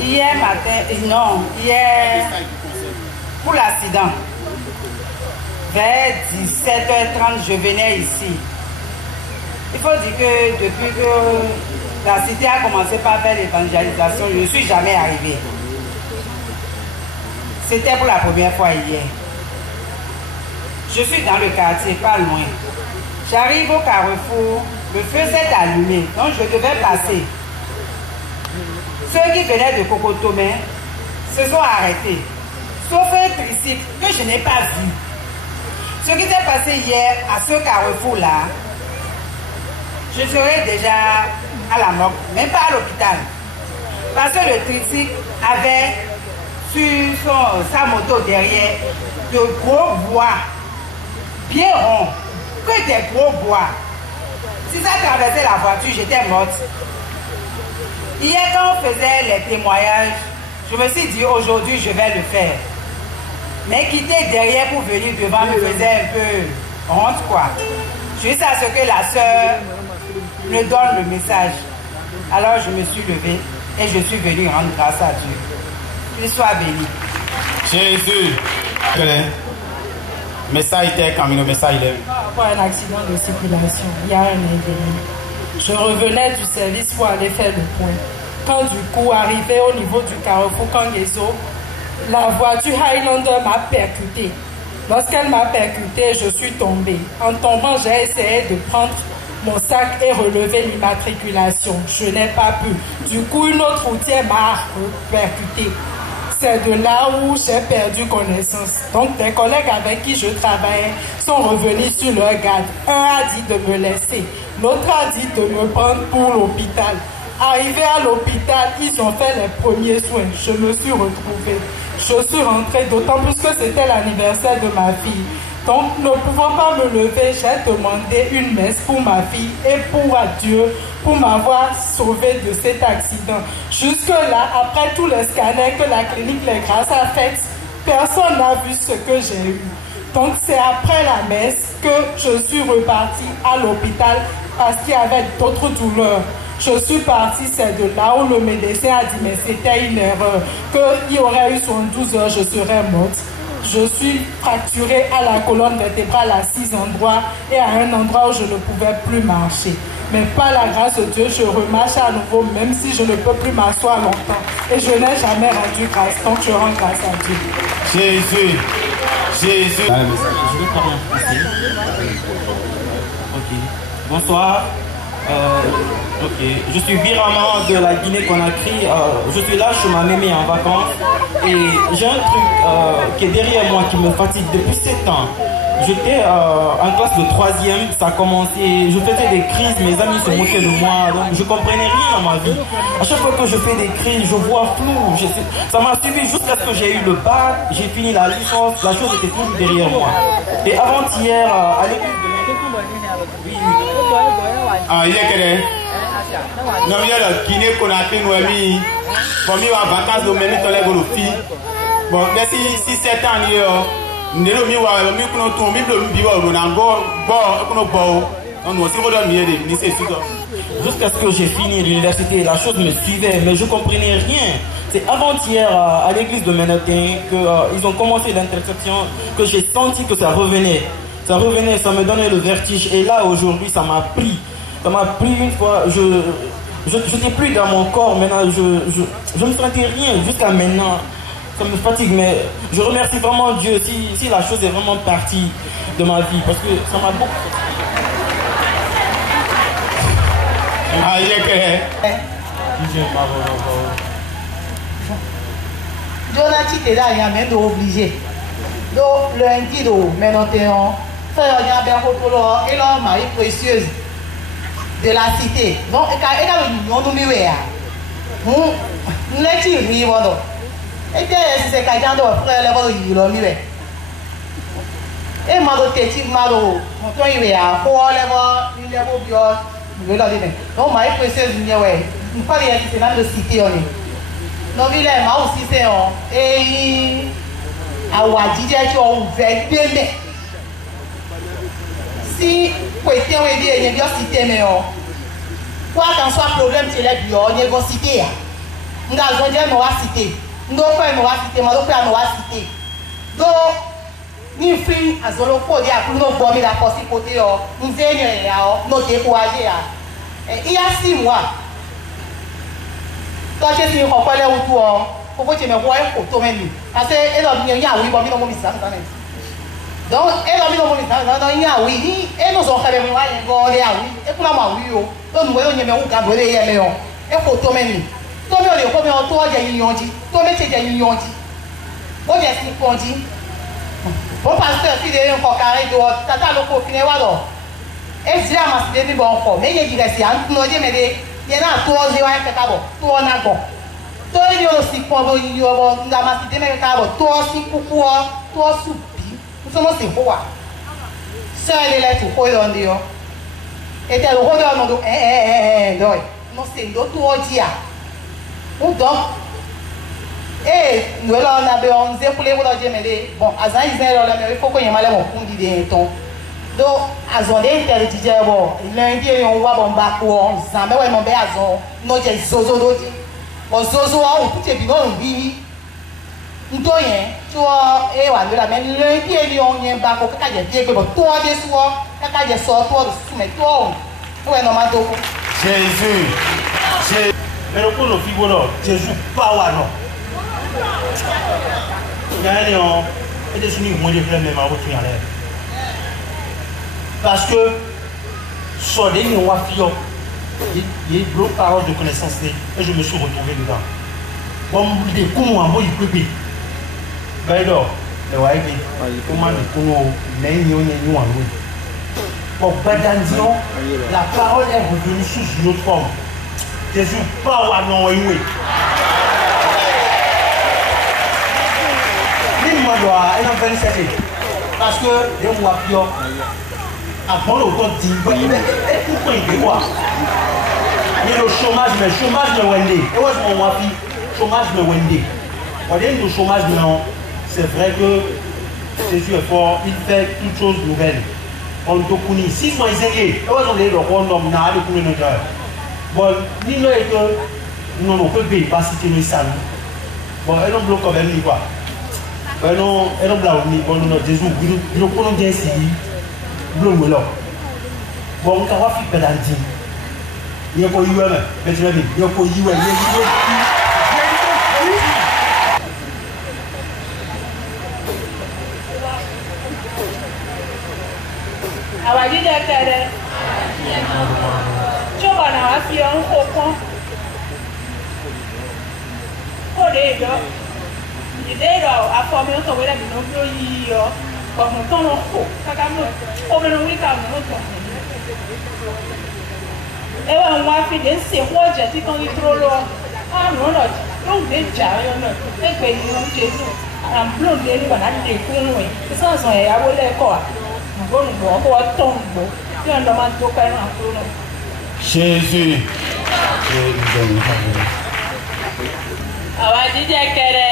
Hier matin, non, hier, pour l'accident, vers 17h30, je venais ici. Il faut dire que depuis que la cité a commencé par faire l'évangélisation, je ne suis jamais arrivé. C'était pour la première fois hier. Je suis dans le quartier, pas loin. J'arrive au carrefour, le feu s'est allumé, donc je devais passer. Ceux qui venaient de Cocotomé se sont arrêtés, sauf un tricycle que je n'ai pas vu. Ce qui s'est passé hier à ce carrefour-là, je serais déjà à la mort, même pas à l'hôpital. Parce que le tricycle avait sur sa moto derrière de gros bois, bien ronds, que des gros bois. Si ça traversait la voiture, j'étais morte. Hier, quand on faisait les témoignages, je me suis dit aujourd'hui je vais le faire. Mais quitter derrière pour venir devant me faisait un peu honte quoi. Juste à ce que la sœur me donne le message. Alors je me suis levée et je suis venue rendre grâce à Dieu. Qu'il soit béni. Jésus. Message était quand le message est. Par un accident de circulation, il y a un an et demi. Je revenais du service pour aller faire le point. Quand du coup, arrivé au niveau du carrefour Kangeso, la voiture Highlander m'a percuté. Lorsqu'elle m'a percuté, je suis tombée. En tombant, j'ai essayé de prendre mon sac et relever l'immatriculation. Je n'ai pas pu. Du coup, une autre routière m'a percuté. C'est de là où j'ai perdu connaissance. Donc, des collègues avec qui je travaillais sont revenus sur leur garde. Un a dit de me laisser, l'autre a dit de me prendre pour l'hôpital. Arrivé à l'hôpital, ils ont fait les premiers soins. Je me suis retrouvée. Je suis rentrée, d'autant plus que c'était l'anniversaire de ma fille. Donc, ne pouvant pas me lever, j'ai demandé une messe pour ma fille et pour Dieu pour m'avoir sauvée de cet accident. Jusque-là, après tous les scanners que la clinique Les Grâces a fait, personne n'a vu ce que j'ai eu. Donc, c'est après la messe que je suis repartie à l'hôpital parce qu'il y avait d'autres douleurs. Je suis partie, c'est de là où le médecin a dit mais c'était une erreur, qu'il y aurait eu 72 heures, je serais morte. Je suis fracturée à la colonne vertébrale à 6 endroits et à un endroit où je ne pouvais plus marcher. Mais par la grâce de Dieu, je remarche à nouveau, même si je ne peux plus m'asseoir longtemps. Et je n'ai jamais rendu grâce, donc je rends grâce à Dieu. Jésus. Jésus. Je vais parler en français. Ok. Bonsoir. Ok. Je suis Birama de la Guinée-Conakry. Je suis là chez ma mémé en vacances. Et j'ai un truc qui est derrière moi qui me fatigue depuis 7 ans. J'étais en classe de 3e, ça a commencé, je faisais des crises, mes amis se moquaient de moi, donc je comprenais rien dans ma vie. À chaque fois que je fais des crises, je vois flou, ça m'a suivi jusqu'à ce que j'ai eu le bac, j'ai fini la licence, la chose était toujours derrière moi. Et avant-hier, à l'église de... Oui. Ah, il y a quelqu'un. Non, il y a la Guinée-Conakry, Noémie. Pour moi, en vacances, de mener ton lèvre au fil. Bon, mais si 7 ans, il y a... Jusqu'à ce que j'ai fini l'université, la chose me suivait, mais je ne comprenais rien. C'est avant-hier à l'église de Ménotin qu'ils ont commencé l'intersection, que j'ai senti que ça revenait. Ça revenait, ça me donnait le vertige. Et là, aujourd'hui, ça m'a pris. Ça m'a pris une fois. Je n'étais plus dans mon corps. Maintenant, je ne sentais rien jusqu'à maintenant. Ça me fatigue, mais je remercie vraiment Dieu si la chose est vraiment partie de ma vie, parce que ça m'a beaucoup Jonathan était là, il y a même obligé. Donc, lundi, mais non, frère, il y a bien beaucoup et l'homme marie précieuse de la cité. Donc, il y a une union de nous l'est-il vivre. Et c'est quelqu'un de frère, il a mis. Et Mado Teti, Mado, mon il est à 4 levels, il est au bio, il est là. Donc, ma précieuse, il y a une fois, il y a c'est dans le cité. Donc, il est là aussi, c'est un. Et à Wadidja, tu as ouvert 2 mai. Si, question est bien, il y a bien cité, mais Quoi qu'en soit problème, tu es bio, on est go cité. On a besoin de nous cité. Nous pas nous cité, mais nous pas nous cité. Donc, ni fin à zolo pour dire pour nous bomber la possibilité, nous venir là, nous décourager là. Il y a 6 mois. Toi, je suis encore là autour. Pourquoi tu me vois au tout même? Parce que elle a bien oui, bon, nous m'ont ça. Donc, elle a mis dans mon état, il y a oui, et nous avons fait le moyen de voir les oui, et pour la main, oui, donc nous voyons numéro 4, vous voyez, et pour tout mener. Tout le monde, comme on tourne, il y a une dit, tout le métier, il y a une dit. Bon, j'ai ce qu'on dit. Bon, pasteur, si il y a un carré de tata, le copiné, voilà. Et je l'ai amassé des bons corps, mais il y a des récits, nous disons, mais il y en a 3 0 et 4 bon, 3 en a bon. Tout le monde aussi, pour vous, il y a amassé des mecs, 3 aussi, pour 3 sous. Nous sommes aussi beaux. Seul est là tout pour y dire. Et tel rôle de nous, non, c'est d'autres dia. Ou donc, et nous avons pour les roues de bon, à ça, il faut qu'on y ait mal à mon coup d'idée. Donc, à zone intelligente, bon, lundi, on va bon bac ou on s'en met mon béazon, non, j'ai zozo d'odi. Bon, zozo, on peut te dire, on vit. Então, tu é o amigo da minha mãe que ele é um banco que cada dia que botou a de sua, cada dia só tu o metrô, tu é normal tu. Jésus, Jésus. Mais le coup de figure, Jésus pas ou non. Il y a des gens qui sont venus moins de faire même à retourner en l'air. Parce que sur des gens qui ont il y a beaucoup de paroles de connaissance et je me suis retrouvé dedans. Bon, des coups moi, il peut bien. Ben alors, le voyez, comment les coups n'ont pas eu. Bon, Badandion, la parole est revenue sous une autre forme. Jésus, pas ou non, oui. Dis-moi, il en 27 ans. Parce que, je vois plus. Après, l'autre dit, pourquoi il fait quoi? Il y a le chômage, mais le chômage de Wendy. Et où est-ce qu'on voit plus? Chômage de Wendy. On dit le chômage de non. C'est vrai que Jésus est fort, il fait toutes choses nouvelles. On te connaît. Si ils sont isolés, où est-ce qu'on dit le roi d'homme n'a pas de notre cœur? Bon, dis-nous que nous ne pouvons pas citer les salles. Bon, elle nous bloque quand même, quoi. Elle nous bloque, bon, nous, Jésus, nous prenons bien ici. Bloque là. Bon, on va faire pédaler. Il y a quoi, il y a, mais tu vas dire, il y a quoi, il y a, Awadi de kere. Choba na wafi on kokon. Ode do. Ide do afomi on to wele bi no bro yi yo. Como ton ko kaka mo. O be no wi ka mo to. E wa nwa fi de se hoje ti kon itrolo. Ah no no. Lo de ja yo no. E pe ni o Jesu. Am blo de ni ba na de ku nwe. So so e ya wo le ko a. Jésus. Àwa jíjẹ kẹrẹ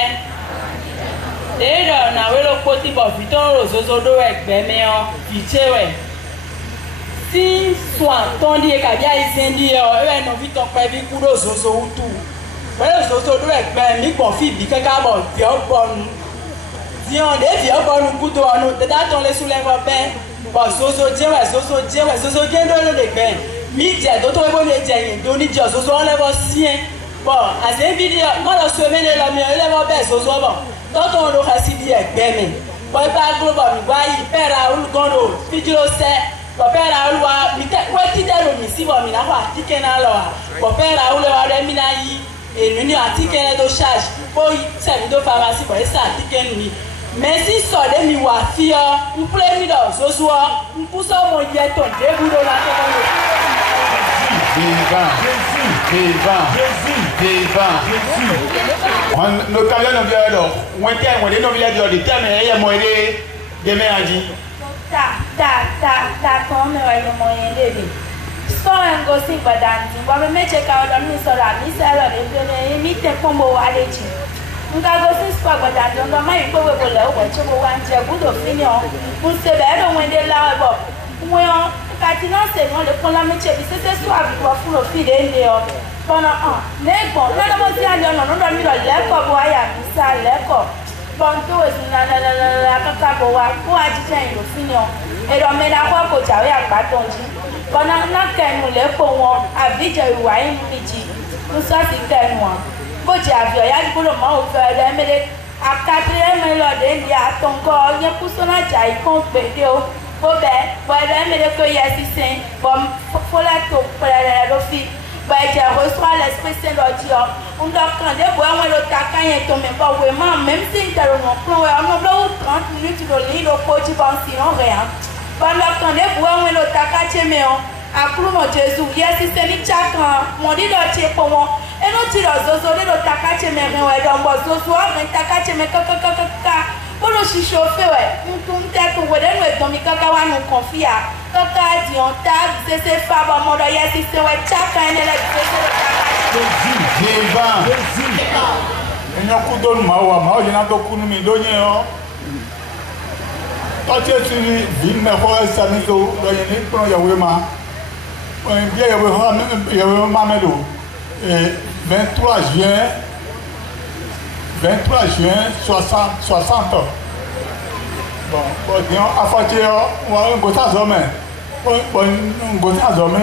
léèrè ọ̀nà àwọn olóko tí bọ̀ fi tó ń rò sósódó ẹgbẹ́ mìíràn fìchéwẹ̀ tí sùn àtọ́ndí kàbí àìsàn dí ẹ ọ̀rẹ́ ẹ̀nà fi tọpẹ́ bí kúrò sósó wútù pẹ̀lú sósódó ẹgbẹ́ mi pọ̀ fi ìbí kẹ́kẹ́ bọ̀ fi ọgbọ́nu tí wọn lè fi ọgbọ́nu kútó ọ̀nù tẹ́tà tán lé súnlẹ̀ fọ́ bẹ́ẹ̀ bọ̀ sósó jẹ́ ńdọ́lọ́ lè gbẹ̀ mí jẹ́ tó tó wípé lè jẹ́ yìí tó ní jẹ́ sósó wọn lẹ́bọ̀ sí ẹ́ bọ̀ àti fídíò mọ́lọ̀ sọ èmi lè lọ mi ọ̀ lẹ́bọ̀ bẹ́ẹ̀ sósó bọ̀ tọ́tọ̀ wọn ló ka sí di ẹgbẹ́ mi bọ̀ ibà gbọ́bọ̀ mi wá yìí pẹ́ẹ́ra olùkọ́nù fídíò sẹ́ bọ̀ pẹ́ẹ́ra olùwà mi tẹ́ wọ́n ti dẹ́ lomi sí bọ̀ mi náà wà tíkẹ́ náà lọ wà bọ̀ pẹ́ẹ́ra olùwà rẹ̀ mi náà yí èmi ní àtíkẹ́ náà tó ṣáàjì kó sẹ́mi tó pharmacie bọ̀ ẹ̀ sẹ́ àtíkẹ́ nù mi Merci sọ̀dẹ̀ mi wà fi ọ́ n pílẹ̀ mi lọ sọ́sọ́ ọ́ n kú sọ́mọ yẹ tó débù ló la tọ́ lọ. Nos camions n'ont bien d'or. Moi, on est non bien d'or. Des termes, il y a moyen de me dire. Ta, comme le moyen de lui. Sọ ngosi badanti, wabe meche ka ọdọ mi sọ̀rọ̀ àmì sẹ́rọ̀ lébẹ̀rẹ̀ èmi tẹ fún mo wà lẹ́jì. Nga gosi sọ badanti, nga máa yìí gbogbo lẹ̀ ọ̀pọ̀ tí mo wá ń jẹ gbúdọ̀ fínì ọ̀. Mo ṣe bẹ́ẹ̀ ló wọ́n dé láwọn ẹ̀bọ̀. Wọ́n Maintenant, c'est non, le point la métier, c'est ce soir, il va foutre le fil et pendant un. Mais bon, non, non, non, non, mis le l'école, voyez, ça, l'école. Bon, tout est la caca, pour agiter le finion. Et on met la voix pour t'avoir à bâton. Pendant que nous les pouvons, à vite, nous sommes des noirs. Vous avez vu, pour le moment, vous avez mis à 4e mélodie, il y a ton corps, il y a pour son ajaï, contre vidéo. Vous avez mis le cueillir ici, bon, faut la tour pour la fille. Je reçois l'Esprit Saint-Lodion. On doit prendre des bois, on le taquin et tomber pas vraiment, même si tu as le nom, on a 30 minutes de lit, le pot du banc, sinon rien. On doit prendre des bois, on le taquin, tu mets à clou mon Jésus, yes, c'est une chacun, mon dit de pour moi. Et nous tirons zozo, le taquin, tu mets rien, et donc, zozo, mais taquin, tu mets caca. Pour le chichoffer, nous tournons tête pour voir nous et donc, caca, nous confie à. Caca, dit on tag, c'est Faba, mon doyen, c'est chacun, et la Vingt-trois juin 60. Bon, disons, à Fatier, on va un gota zomé. Un gota zomé,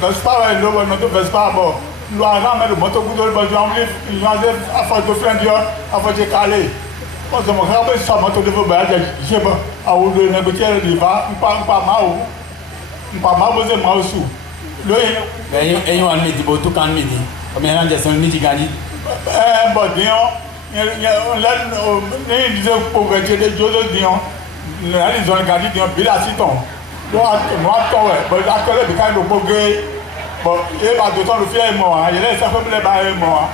Vespa, le Vespa, bon. Nous avons mis le moto pour le bateau, nous avons à Fatier Frendio, à Fatier Calais. On se moque avec sa moto de Vobel, je sais pas, à où le négocier le diva, pas mal, vous êtes mal sous. Le et on met du beau tout quand midi. On met un des sons midi gagné. Bon, disons, les disons pour que tu aies des choses, disons, ils ont gardé, disons, Bila Citon. Moi, bon, la colère de quand le progrès, bon, il va de temps le faire moi, il laisse un peu les barres moi.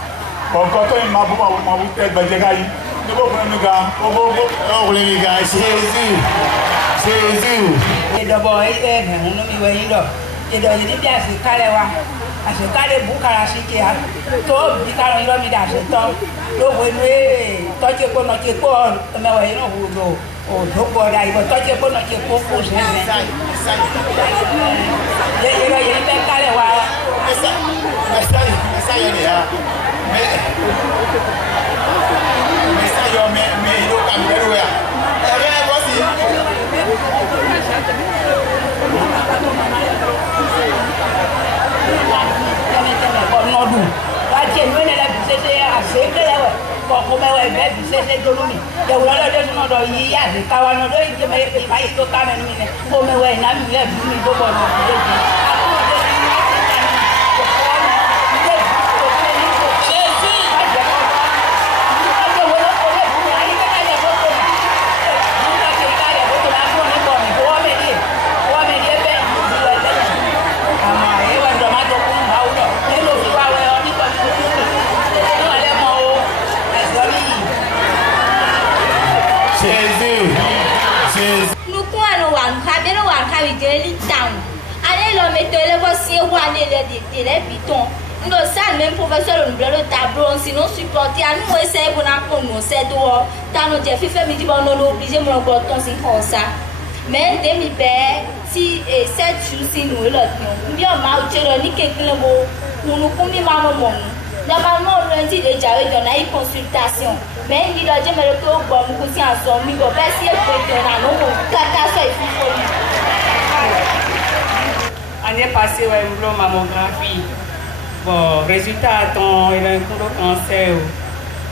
Bon, quand il m'a beaucoup tête, ben, j'ai gagné. Nous allons prendre le gars, oh, les gars, Jésus. Et d'abord, il est, on nous met là. Et donc, il est bien, c'est calé, àṣekáde bukara ṣíkè á tó bíkara yọ mi dà ṣetán lówó inú èrè tọ́jú epo náà ti kó ọmọwé yìí náà wúlò òdòpọ̀ ọ̀dà ìbọn tọ́jú epo náà ti kó fún ṣẹ́ṣẹ́. yẹ́yẹ́ yẹ́yẹ́ bẹ́ẹ̀ kálẹ̀ wá. mẹ́sàyọ̀ ni ha mẹ́sàyọ̀ mẹ́ ìlú kàmílẹ́rù yà ẹ̀rẹ́ wọ́n sì. Ọdún láti ẹ̀mí ẹ̀nà ẹ̀bí ṣẹṣẹ àṣekẹ́lẹ̀ wẹ̀ kọ̀ọ̀kan mẹ́wàá ẹ̀bí ẹ̀bí ṣẹṣẹ dolómi ẹ̀wùrọ̀ lọ́dọ̀ tó náà lọ yí àti káwa náà lóyún tó mẹ́yẹ pé báyìí tó ká mẹ́nu mi nẹ̀ kó mẹ́wàá ẹ̀ náà mi lẹ̀ bí mi gbogbo ọ̀nà òkúlé bí. Même professeur nous le tableau sinon supporter à nous essayer pour nous c'est dehors dans nos défis fait midi bon on obligé mon bouton c'est comme ça mais demi père si 7 jours si nous le bien mal tu ni quelqu'un beau nous comme maman normalement lundi déjà on a une consultation mais il a dit mais le tout bon nous aussi en somme il va passer pour on a nous catastrophe année passée ouais une mammographie. Bon, résultat, il a un coup de cancer.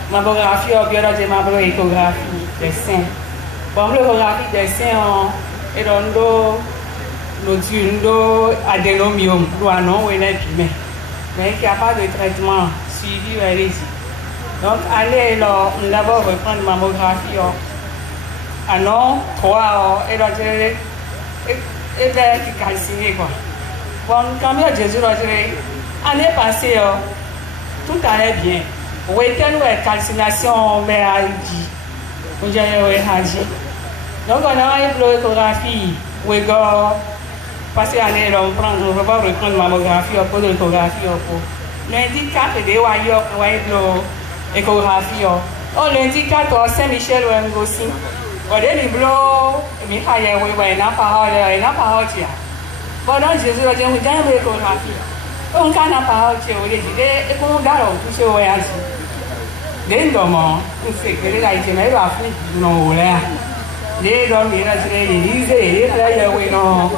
Mammographie, biologie, échographie des seins. Bon, l'échographie des seins, et donc, nous adénomium, nous il est pimé. Mais il n'y a pas de traitement suivi ici. Donc, allez, nous d'abord reprendre la mammographie. Ah non, 3 et donc, et bien, qui calciné quoi. Bon, quand même, Jésus l'a dit. L'année passée, tout allait bien. Oui, il y a une calcination, mais il y a donc, on a une échographie. Oui, passé l'année, on va reprendre la mammographie pour l'échographie. Lundi 4, il y a une échographie. Lundi 4, Saint-Michel, Bon, des libros, mais pas y avoir n'a pas entière. Bon, non, Jésus a dit, on a une échographie. On n'a pas entière, on dit, et qu'on a tout ce voyage. Đến đó mà cái này thì mấy bà phải nổ ra để đó mình là cái gì dễ là giờ quay nó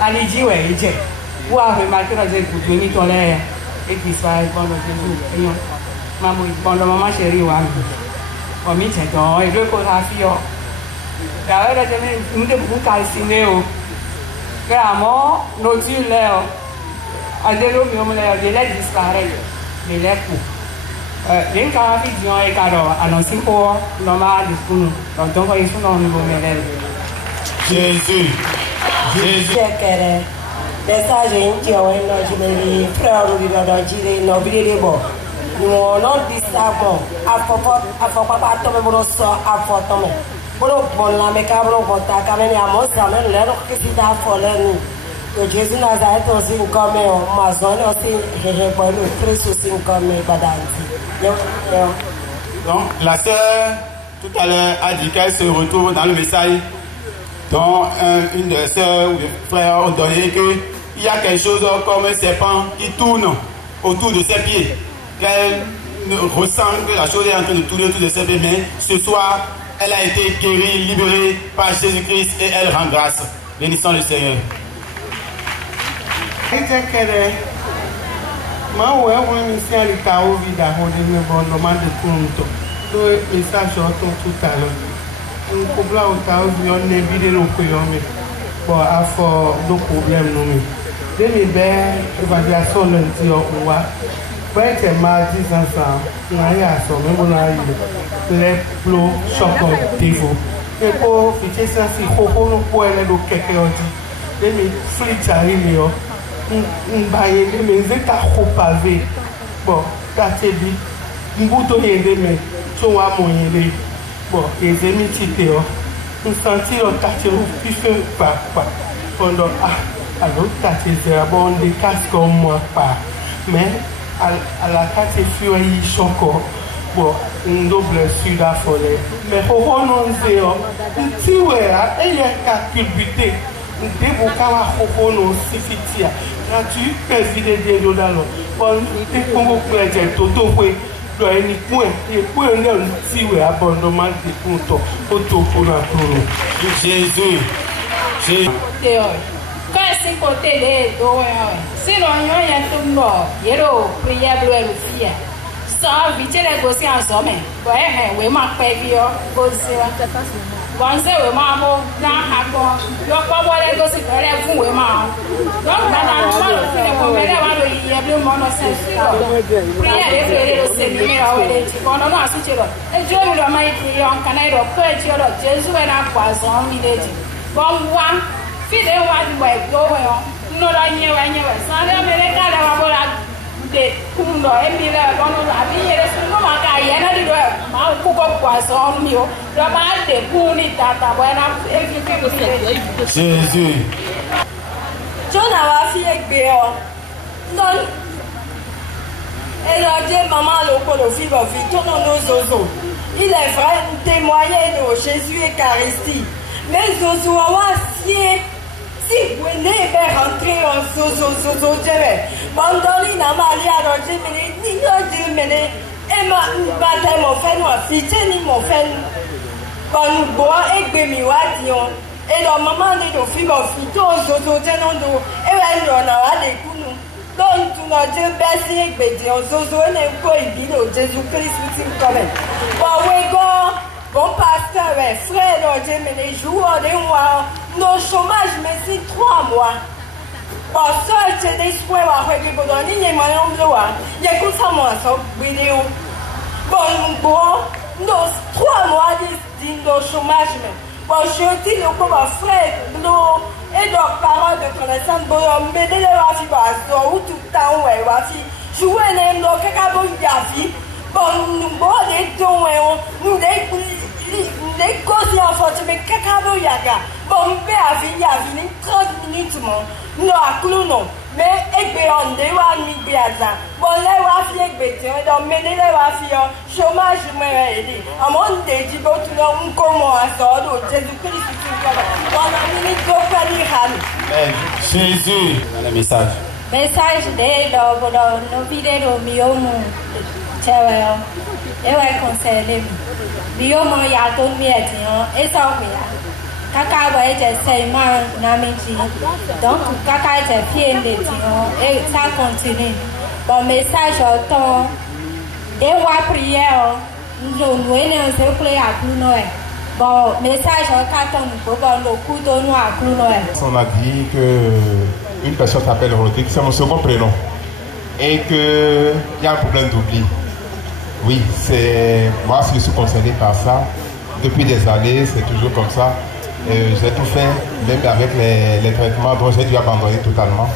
anh đi chỉ vậy chứ qua phải mà cái là cái cuộc chuyện to lên cái gì phải còn là cái gì ấy mà mình còn là mà sẽ đi vào và mình chạy đó rồi cô ta phiêu đó là cho nên chúng tôi cũng cài xin leo cái à mó nội chuyện leo anh để lúc mình leo để lấy disparate để lấy cụ đến cả khi chúng tôi cả đó anh nói xin cô nó mà đi cùng donc ils sont dans le niveau modèle. Jésus. Message nti o no jimeli frère ru do do jire no bidere bo. No no disabo afo papa to me bro so afo to me. Bro bon la me ka bro bota ka me amo sa me le ro ke si da fo le ni. Que Jésus Nazareth aussi comme ma zone aussi bon très aussi comme badanti. Donc la sœur tout à l'heure a dit qu'elle se retrouve dans le message dont une des sœurs ou des frères ont donné qu'il y a quelque chose comme un serpent qui tourne autour de ses pieds. Qu'elle ressent que la chose est en train de tourner autour de ses pieds, mais ce soir, elle a été guérie, libérée par Jésus-Christ et elle rend grâce. Bénissons le Seigneur. Le message tout à l'heure. Nous pouvons on est vidé le coyote. Bon, à fort de problèmes nous. Demi ben, évaluation lundi au mois. Peut-être mardi ensemble. On a eu à son même on a eu les plots chocolat défaut. Et pour fêter ça, si faut nous pour aller au quelque chose. Demi flit arrive yo. Bailler demi zeta trop pavé. Bon, ça c'est dit. M'bouton yende mais tout va moyen bon les amis tité on sentit le quartier qui fait pas pendant alors quartier c'est bon des casques comme moi pas mais à la quartier fuir choco bon une double sud à folie mais pour non c'est si ouais et il y a culpité des boucawa pour non sifitia gratuit président de dollar bon des congo pour être toto any point, a point on see where abandonment the punto, auto pour la tour. Jésus. Quand c'est côté des deux, sinon il y a tout le monde, il y a prière bleu le fier. Sans vite les gosses en somme, ouais, oui, ma père, bon, c'est vraiment bon, dans un bon, il n'y a pas de gosses qui relèvent vous, vraiment. Donc, dans un moment, il y a bleu mon prière et le Seigneur, on a associé. Et Dieu nous a écrit en Canada, que Dieu, Jésus est un poison, il est dit. Bon, moi, fidèle, moi, nous l'avons sans les gars, la voilà. De kundo emile bono la biere suno makaya na dido ma kuko poisson mio do ma de kuni tata buena Jésus Jona va fi egbe o non et là Dieu maman le ko fi ba fi tono no zozo il est vrai témoigner de Jésus Eucharistie mais zozo wa si vous venez rentrer en zozo djebe bandoli na maria do djemene ni no djemene e ma bata mo fe no afite ni mo fe bon bo egbe mi wa dion e lo mama ni do fi bo fi to zozo djeno do e wa no na wa de kunu don tu no djebe si egbe dion zozo ne ko ibi do Jésus Christ tin come bo we go bon pasteur, frère, les jours de mois, nos chômages, mais c'est 3 mois. Bon, seul, c'est des soins, il y a comme ça, moi, ça, vidéo. Bon, nos 3 mois de chômage, bon, je dis, comme frère, et leurs parents de connaissance, bon, mais de la vie, ou tout le temps, ouais, jouer les noms, qui bon, les dons, nous, les causes en fait, mais caca yaga. Bon, père a fini 30 minutes, non à clou non mais egbe on de wa mi gbe aza bon le wa fi egbe ti o do me le wa fi o chômage me ele amon de ji bo tu no un komo aso do Jésus Christ tu ko on a ni do fali hal Jésus le message de do no vidéo mi o mu chewe e wa conseiller mi o mo ya to mi e ti o e so pe ya Kaka va être seulement namiji. Donc, Kaka est fier de Dieu et ça continue. Bon message autant. Et wa prière. Nous venons se plaît à plus Noël. Bon message autant nous pouvons le coup de nous à plus Noël. On a dit que une personne s'appelle Rodrigue, c'est mon second prénom. Et qu'il y a un problème d'oubli. Oui, c'est moi je suis concerné par ça. Depuis des années, c'est toujours comme ça. J'ai tout fait, même avec les traitements dont j'ai dû abandonner totalement.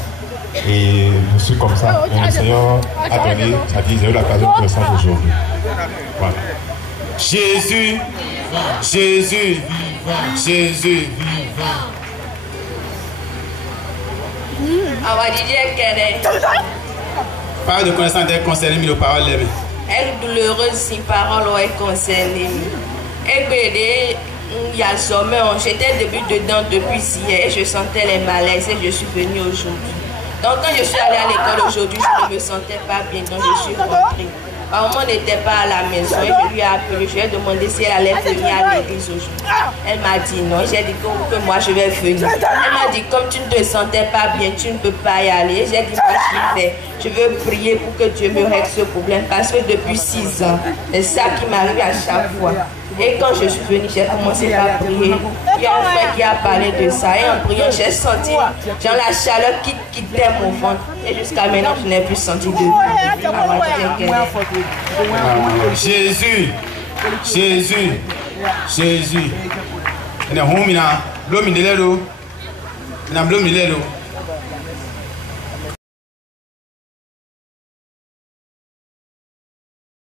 Et je suis comme ça. Et le Seigneur a donné, j'ai eu l'occasion de ça aujourd'hui. Voilà. Jésus, Jésus, Jésus. Parole de connaissance d'être concerné, mais le parole lève. Elle douloureuse si parole est concernée. Et il y a sommet, j'étais dedans depuis hier et je sentais les malaises et je suis venue aujourd'hui. Donc quand je suis allée à l'école aujourd'hui, je ne me sentais pas bien, donc je suis rentrée. Ma maman n'était pas à la maison et je lui ai appelé, je lui ai demandé si elle allait venir à l'église aujourd'hui. Elle m'a dit non, j'ai dit que moi je vais venir. Elle m'a dit comme tu ne te sentais pas bien, tu ne peux pas y aller. J'ai dit moi je vais. Je veux prier pour que Dieu me règle ce problème parce que depuis 6 ans, c'est ça qui m'arrive à chaque fois. Et quand je suis venue, j'ai commencé à prier. Il y a un frère qui a parlé de ça. Et en priant, j'ai senti genre la chaleur qui quittait mon ventre. Et jusqu'à maintenant, je n'ai plus senti de Jésus, Jésus, Jésus.